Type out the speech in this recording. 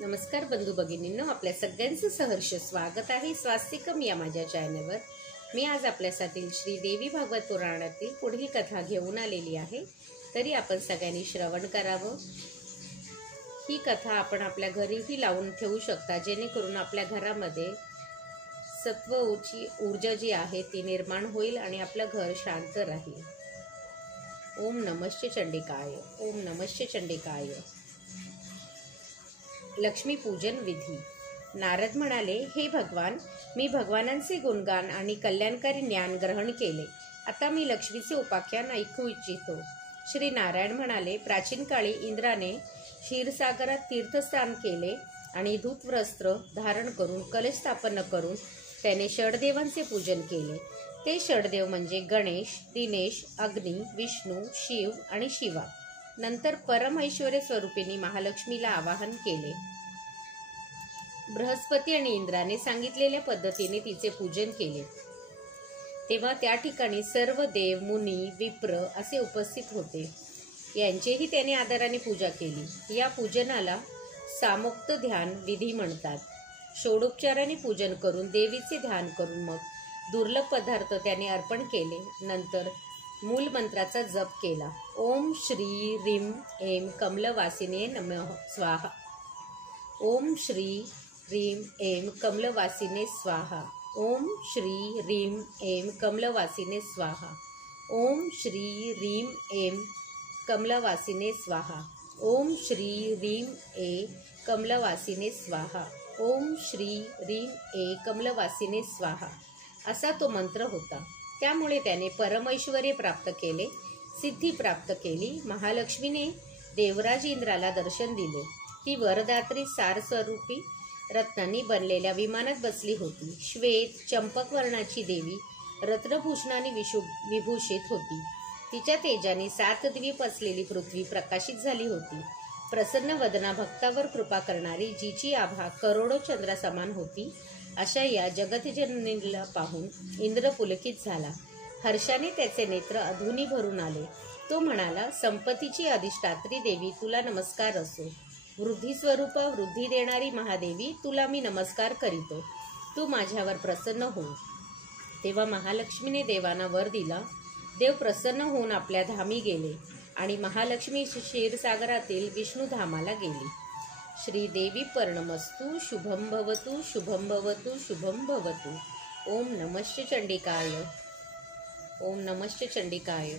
नमस्कार बंधू भगिनींनो, आपल्या सगळ्यांचं सहर्ष स्वागत आहे स्वास्तिकम या माझ्या चॅनलवर। मी आज आपल्यासाठी श्री देवी भागवत पुराणातील पुढील कथा घेऊन आलेली आहे। तरी आपण सगळ्यांनी श्रवण करावं। ही कथा आपण आपल्या घरीही लावून ठेवू शकता, जेणेकरून आपल्या घरामध्ये सत्वची ऊर्जा जी आहे ती निर्माण होईल आणि आपलं घर शांत राहील। ओम नमश्च चंडिकाय, ओम नमश्च चंडिकाय। लक्ष्मी पूजन विधी। नारद म्हणाले, हे भगवान, मी भगवानांचे गुणगान आणि कल्याणकारी ज्ञान ग्रहण केले। आता मी लक्ष्मीचे उपाख्यान ऐकू इच्छितो। श्री नारायण म्हणाले, प्राचीन काळी इंद्राने क्षीरसागरात तीर्थस्नान केले आणि धूतवस्त्र धारण करून कलश स्थापन करून त्याने षडदेवांचे पूजन केले। ते षडदेव म्हणजे गणेश, दिनेश, अग्नी, विष्णू, शिव आणि शिवा। नंतर परमैश्वर्य स्वरूपिणी महालक्ष्मीला आवाहन केले। बृहस्पती आणि इंद्राने सांगितलेल्या पद्धतीने तिचे पूजन केले। तेव्हा त्या ठिकाणी सर्व देव, मुनी, विप्र असे उपस्थित होते। यांचेही त्याने आदराने पूजा केली। या पूजनाला सामोक्त ध्यान विधी म्हणतात। षोडोपचाराने पूजन करून देवीचे ध्यान करून मग दुर्लभ पदार्थ त्याने अर्पण केले। नंतर मूल मंत्राचा जप केला। ओम श्री रीम ऐं कमलवासिने नमः स्वाहा। ओम श्री रीम ऐं कमलवासिने स्वाहा। ओम श्री रीम ऐं कमलवासिने स्वाहा। ओम श्री रीम ऐं कमलवासिने स्वाहा। ओम श्री रीम ऐं कमलवासिने स्वाहा। ओम श्री रीम ऐं कमलवासिने स्वाहा असा तो मंत्र होता। त्यामुळे त्याने परमैश्वर्य प्राप्त केले, सिद्धी प्राप्त केली। महालक्ष्मीने देवराज इंद्राला दर्शन दिले। ती वरदात्री सार स्वरूपी रत्नांनी बनलेल्या विमानात बसली होती। श्वेत चंपक वर्णाची देवी रत्नभूषणाने विभूषित होती। तिच्या तेजाने 7 द्वीप असलेली पृथ्वी प्रकाशित झाली होती। प्रसन्न वदना, भक्तावर कृपा करणारी, जिची आभा करोडो चंद्रासमान होती, अशा या जगतजननीला पाहून इंद्र पुलकित झाला। हर्षाने त्याचे नेत्र अधुनी भरून आले। तो म्हणाला, संपत्तीची अधिष्ठात्री देवी, तुला नमस्कार असो। वृद्धी स्वरूप वृद्धी देणारी महादेवी, तुला मी नमस्कार करीतो। तू माझ्यावर प्रसन्न हो। तेव्हा महालक्ष्मीने देवांना वर दिला। देव प्रसन्न होऊन आपल्या धामी गेले आणि महालक्ष्मी क्षीरसागरातील विष्णुधामाला गेली। श्रीदेवी पर्णमस्तु, शुभं भवतु, शुभं भवतु, शुभं भवतु। ओम नमश्च चंडिकाय, ओम नमश्च चंडिकाय।